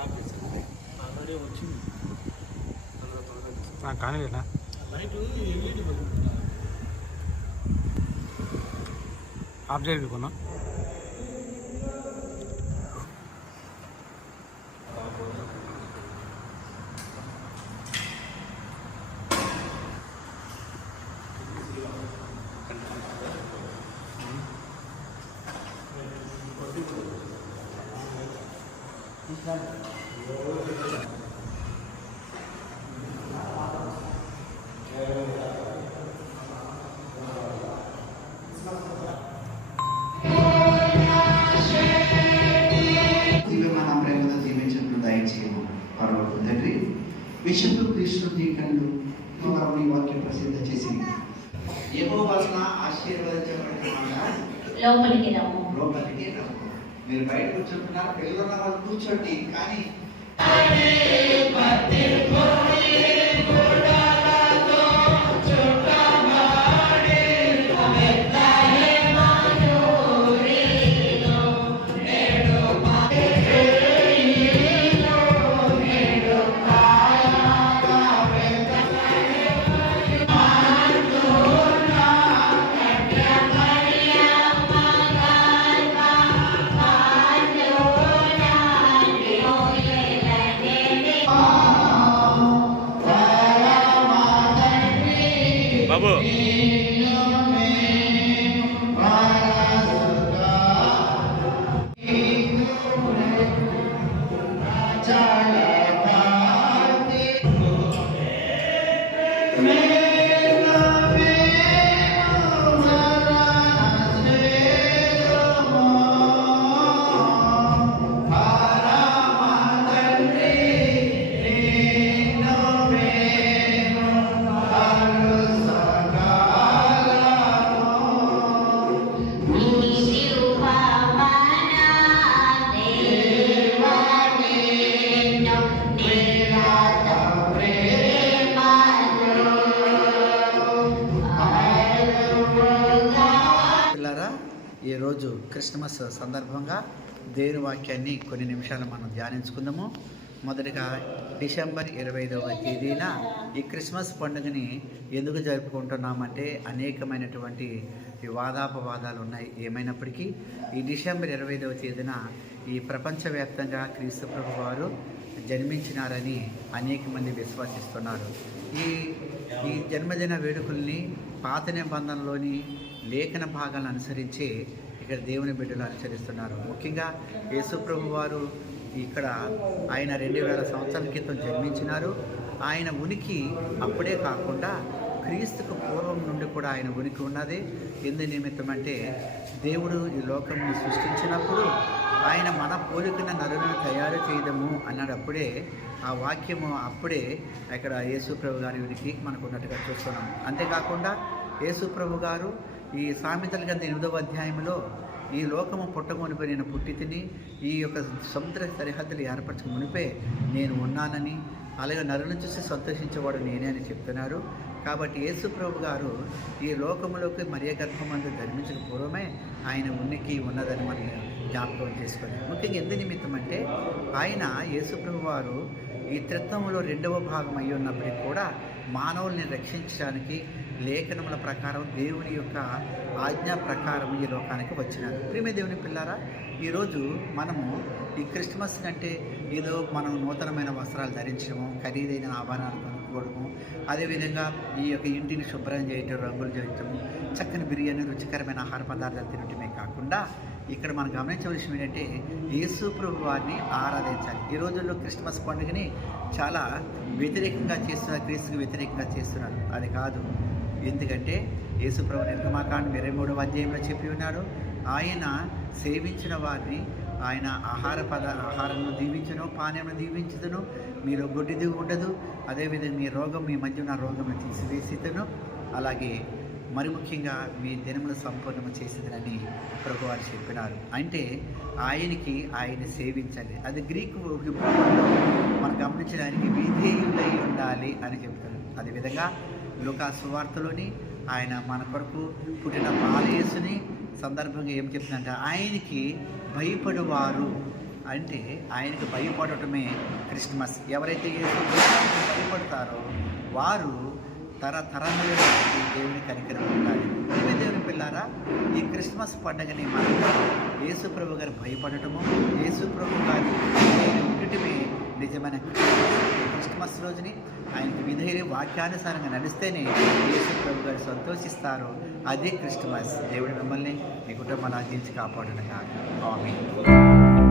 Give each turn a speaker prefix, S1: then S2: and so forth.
S1: Start already వచ్చింది. తొందర
S2: తొందర కానీ లైట్ ఎల్ఈడి ఆఫ్ చేయకుండా విషయంలో కృష్ణ దీకండు ఈ వాక్యం ప్రసిద్ధ చేసి ఏమో వలన ఆశీర్వదించబడిన
S3: లోపలికి రమ్ము
S2: లోపలికి రమ్ము. మీరు బయట కూర్చుంటున్నారు పిల్లలు ఉన్న వాళ్ళు కూర్చోండి. కానీ
S1: బాబు
S2: పిల్లరా ఈరోజు క్రిస్మస్ సందర్భంగా దేవుని వాక్యాన్ని కొన్ని నిమిషాలు మనం ధ్యానించుకుందాము. మొదటిగా డిసెంబర్ ఇరవై ఐదవ తేదీన ఈ క్రిస్మస్ పండుగని ఎందుకు జరుపుకుంటున్నామంటే అనేకమైనటువంటి వాదాపవాదాలు ఉన్నాయి. ఏమైనప్పటికీ ఈ డిసెంబర్ ఇరవై ఐదవ తేదీన ఈ ప్రపంచవ్యాప్తంగా క్రీస్తు ప్రభు వారు జన్మించినారని అనేక మంది విశ్వసిస్తున్నారు. ఈ ఈ జన్మదిన వేడుకల్ని పాత నిబంధనలోని లేఖన భాగాలను అనుసరించి ఇక్కడ దేవుని బిడ్డలు అనుసరిస్తున్నారు. ముఖ్యంగా యేసుప్రభు వారు ఇక్కడ ఆయన రెండు వేల సంవత్సరాల క్రితం జన్మించినారు. ఆయన ఉనికి అప్పుడే కాకుండా క్రీస్తుకు పూర్వం నుండి కూడా ఆయన ఉనికి ఉన్నది. ఎందు నిమిత్తం అంటే దేవుడు ఈ లోకంను సృష్టించినప్పుడు ఆయన మన పోలికన నరులను తయారు చేయదము అన్నప్పుడే ఆ వాక్యము అప్పుడే ఇక్కడ యేసుప్రభు గారి ఉనికి మనకు ఉన్నట్టుగా చూస్తున్నాం. అంతేకాకుండా యేసుప్రభు గారు ఈ సామెతల గంధ ఎనిమిదవ అధ్యాయంలో ఈ లోకము పుట్టగొనిపై నేను పుట్టి తిని ఈ యొక్క సముద్ర సరిహద్దులు ఏర్పరచక మునిపే నేను ఉన్నానని అలాగే నరుని చూసి సంతోషించేవాడు నేనే అని చెప్తున్నారు. కాబట్టి యేసుప్రభు గారు ఈ లోకములోకి మరియ గర్భమందు ధర్మించిన పూర్వమే ఆయన ఉనికి ఉన్నదని మనం జ్ఞాపకం చేసుకొని ముఖ్యంగా ఎందు నిమిత్తం అంటే ఆయన యేసుప్రభు వారు ఈ త్రిత్వంలో రెండవ భాగం అయి ఉన్నప్పటికీ కూడా మానవుల్ని రక్షించడానికి లేఖనముల ప్రకారం దేవుని యొక్క ఆజ్ఞా ప్రకారం ఈ లోకానికి వచ్చినారు. ప్రియమే దేవుని పిల్లారా ఈరోజు మనము ఈ క్రిస్మస్ అంటే ఏదో మనం నూతనమైన వస్త్రాలు ధరించడము ఖరీదైన ఆభరణాలు కొనుక్కోవడము అదేవిధంగా ఈ యొక్క ఇంటిని శుభ్రం చేయటం రంగులు చేయటము చక్కని బిర్యానీ రుచికరమైన ఆహార పదార్థాలు తినటమే కాకుండా ఇక్కడ మనం గమనించవలసిన ఏంటంటే యేసు ప్రభు వారిని ఆరాధించాలి. ఈ రోజుల్లో క్రిస్మస్ పండుగని చాలా వ్యతిరేకంగా చేస్తున్నారు క్రీస్తుకు వ్యతిరేకంగా చేస్తున్నారు. అది కాదు. ఎందుకంటే యేసుప్రభు నిర్గమాకాండం ఇరవై మూడవ అధ్యాయంలో చెప్పి ఉన్నాడు. ఆయన సేవించిన వారిని ఆయన ఆహార పద ఆహారంను దీవించను పానీయంను దీవించదును మీలో గుడ్డిది ఉండదు. అదేవిధంగా మీ రోగం మీ మధ్య ఉన్న రోగం తీసివేసిదను అలాగే మరి ముఖ్యంగా మీ దినములు సంపూర్ణము చేసేదని ప్రభు వారు చెప్పినారు. అంటే ఆయనకి ఆయన సేవించాలి. అది గ్రీకు మనం గమనించడానికి విధేయులై ఉండాలి అని చెప్తారు. అదేవిధంగా లుకా సువార్తలోని ఆయన మన కొరకు పుట్టిన బాలయేసుని సందర్భంగా ఏం చెప్తుందంటే ఆయనకి భయపడేవారు అంటే ఆయనకి భయపడటమే క్రిస్మస్. ఎవరైతే యేసు భయపడతారో వారు తరతరముల దేవుని కనికరం ఉంటారు. ఇవి దేవుని పిల్లారా? ఈ క్రిస్మస్ పండుగని మనం యేసు ప్రభు గారు భయపడటము యేసు ప్రభు గారు ఉండటమే నిజమైన క్రిస్మస్ రోజుని ఆయనకి విధేయులు వాక్యానుసారంగా నడిస్తేనే యేసు ప్రభు గారు సంతోషిస్తారు. అదే క్రిస్మస్. దేవుడు మిమ్మల్ని మీ కుటుంబాన్ని ఆర్జించి కాపాడునగా ఆమె